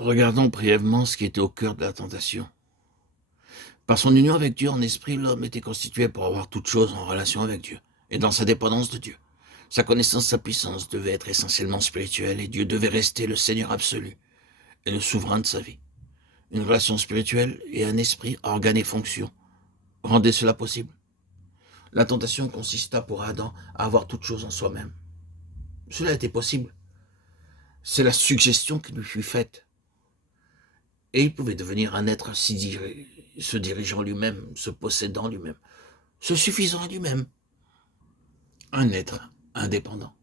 Regardons brièvement ce qui était au cœur de la tentation. Par son union avec Dieu en esprit, l'homme était constitué pour avoir toute chose en relation avec Dieu et dans sa dépendance de Dieu. Sa connaissance, sa puissance devait être essentiellement spirituelle et Dieu devait rester le Seigneur absolu et le souverain de sa vie. Une relation spirituelle et un esprit, organe et fonction, rendaient cela possible. La tentation consista pour Adam à avoir toute chose en soi-même. Cela était possible. C'est la suggestion qui lui fut faite. Et il pouvait devenir un être se dirigeant lui-même, se possédant lui-même, se suffisant à lui-même. Un être indépendant.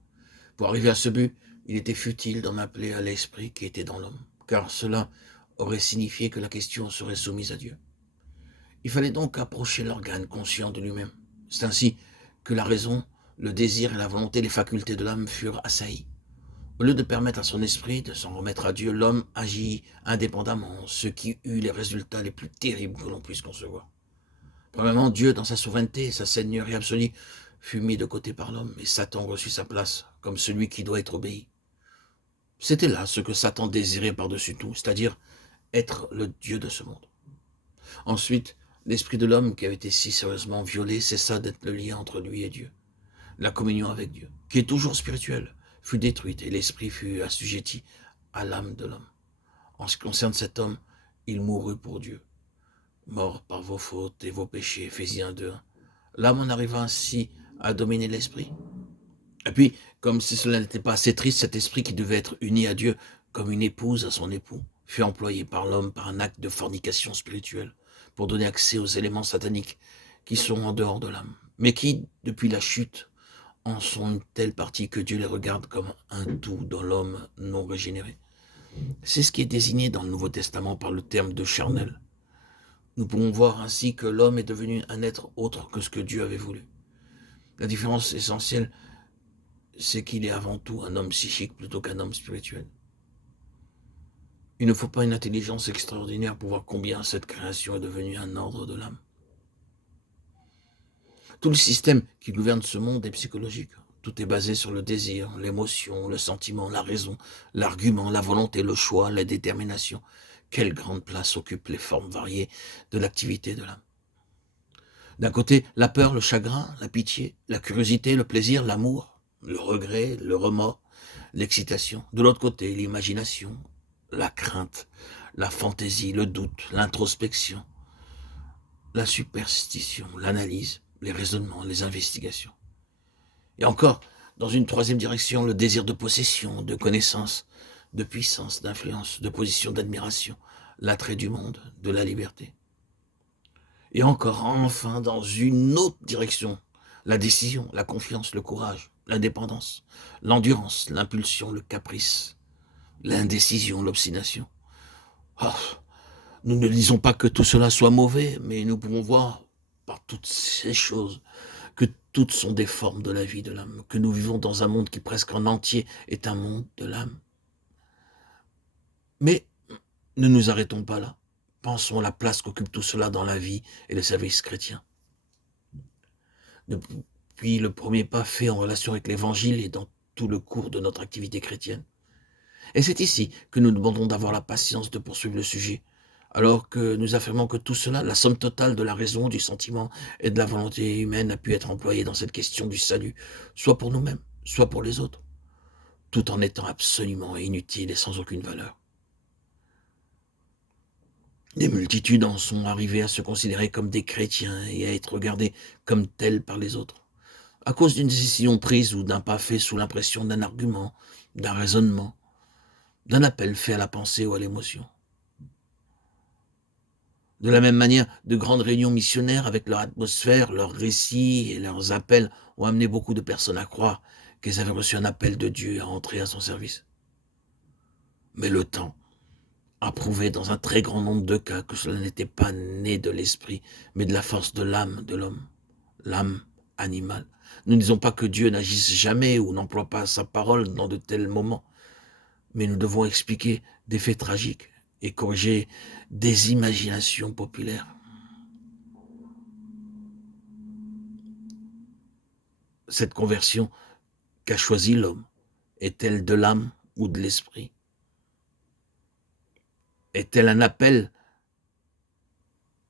Pour arriver à ce but, il était futile d'en appeler à l'esprit qui était dans l'homme, car cela aurait signifié que la question serait soumise à Dieu. Il fallait donc approcher l'organe conscient de lui-même. C'est ainsi que la raison, le désir et la volonté, les facultés de l'âme furent assaillis. Au lieu de permettre à son esprit de s'en remettre à Dieu, l'homme agit indépendamment, ce qui eut les résultats les plus terribles que l'on puisse concevoir. Premièrement, Dieu, dans sa souveraineté et sa seigneurie absolue, fut mis de côté par l'homme, et Satan reçut sa place comme celui qui doit être obéi. C'était là ce que Satan désirait par-dessus tout, c'est-à-dire être le Dieu de ce monde. Ensuite, l'esprit de l'homme qui avait été si sérieusement violé cessa d'être le lien entre lui et Dieu. La communion avec Dieu, qui est toujours spirituelle, fut détruite et l'esprit fut assujetti à l'âme de l'homme. En ce qui concerne cet homme, il mourut pour Dieu, mort par vos fautes et vos péchés, Éphésiens 2:1. L'âme en arriva ainsi à dominer l'esprit. Et puis, comme si cela n'était pas assez triste, cet esprit qui devait être uni à Dieu comme une épouse à son époux, fut employé par l'homme par un acte de fornication spirituelle pour donner accès aux éléments sataniques qui sont en dehors de l'âme, mais qui, depuis la chute, en sont une telle partie que Dieu les regarde comme un tout dans l'homme non régénéré. C'est ce qui est désigné dans le Nouveau Testament par le terme de charnel. Nous pouvons voir ainsi que l'homme est devenu un être autre que ce que Dieu avait voulu. La différence essentielle, c'est qu'il est avant tout un homme psychique plutôt qu'un homme spirituel. Il ne faut pas une intelligence extraordinaire pour voir combien cette création est devenue un ordre de l'âme. Tout le système qui gouverne ce monde est psychologique. Tout est basé sur le désir, l'émotion, le sentiment, la raison, l'argument, la volonté, le choix, la détermination. Quelle grande place occupent les formes variées de l'activité de l'âme. D'un côté, la peur, le chagrin, la pitié, la curiosité, le plaisir, l'amour, le regret, le remords, l'excitation. De l'autre côté, l'imagination, la crainte, la fantaisie, le doute, l'introspection, la superstition, l'analyse, les raisonnements, les investigations. Et encore, dans une troisième direction, le désir de possession, de connaissance, de puissance, d'influence, de position, d'admiration, l'attrait du monde, de la liberté. Et encore, enfin, dans une autre direction, la décision, la confiance, le courage, l'indépendance, l'endurance, l'impulsion, le caprice, l'indécision, l'obstination. Oh, nous ne disons pas que tout cela soit mauvais, mais nous pouvons voir par toutes ces choses que toutes sont des formes de la vie de l'âme, que nous vivons dans un monde qui presque en entier est un monde de l'âme. Mais ne nous arrêtons pas là. Pensons à la place qu'occupe tout cela dans la vie et le service chrétien. Depuis le premier pas fait en relation avec l'Évangile et dans tout le cours de notre activité chrétienne. Et c'est ici que nous demandons d'avoir la patience de poursuivre le sujet, alors que nous affirmons que tout cela, la somme totale de la raison, du sentiment et de la volonté humaine a pu être employée dans cette question du salut, soit pour nous-mêmes, soit pour les autres, tout en étant absolument inutile et sans aucune valeur. Des multitudes en sont arrivées à se considérer comme des chrétiens et à être regardés comme tels par les autres, à cause d'une décision prise ou d'un pas fait sous l'impression d'un argument, d'un raisonnement, d'un appel fait à la pensée ou à l'émotion. De la même manière, de grandes réunions missionnaires avec leur atmosphère, leurs récits et leurs appels ont amené beaucoup de personnes à croire qu'elles avaient reçu un appel de Dieu à entrer à son service. Mais le temps a prouvé dans un très grand nombre de cas que cela n'était pas né de l'esprit, mais de la force de l'âme de l'homme, l'âme animale. Nous ne disons pas que Dieu n'agisse jamais ou n'emploie pas sa parole dans de tels moments, mais nous devons expliquer des faits tragiques et corriger des imaginations populaires. Cette conversion qu'a choisi l'homme est-elle de l'âme ou de l'esprit? est-elle un appel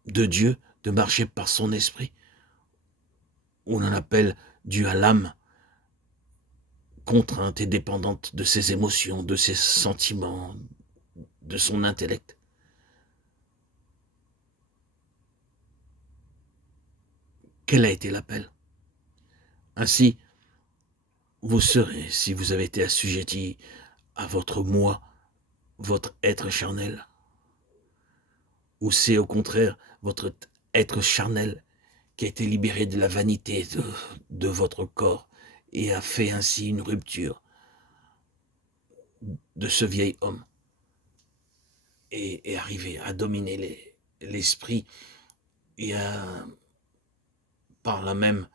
de Dieu de marcher par son esprit, ou un appel dû à l'âme contrainte et dépendante de ses émotions, de ses sentiments, de son intellect? Quel a été l'appel? Ainsi, vous serez, si vous avez été assujetti à votre moi, votre être charnel, ou c'est au contraire votre être charnel qui a été libéré de la vanité de votre corps et a fait ainsi une rupture de ce vieil homme et est arrivé à dominer l'esprit et par là même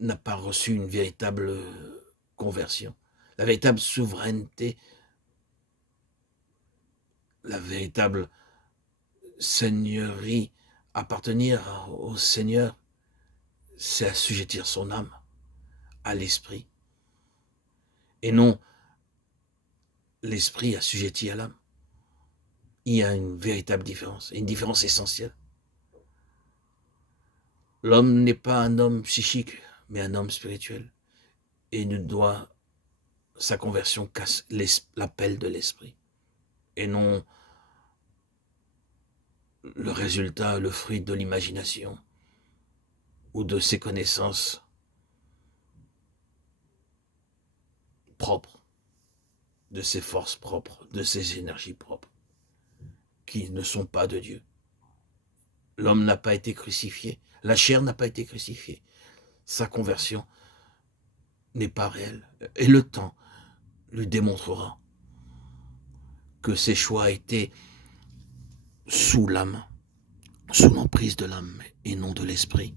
n'a pas reçu une véritable conversion. La véritable souveraineté, la véritable seigneurie, appartenir au Seigneur, c'est assujettir son âme à l'esprit, et non l'esprit assujetti à l'âme. Il y a une véritable différence, une différence essentielle. L'homme n'est pas un homme psychique, mais un homme spirituel, et ne doit sa conversion qu'à l'appel de l'esprit, et non le résultat, le fruit de l'imagination ou de ses connaissances propres, de ses forces propres, de ses énergies propres, qui ne sont pas de Dieu. L'homme n'a pas été crucifié, la chair n'a pas été crucifiée, sa conversion n'est pas réelle, et le temps lui démontrera que ses choix étaient sous l'âme, sous l'emprise de l'âme et non de l'esprit.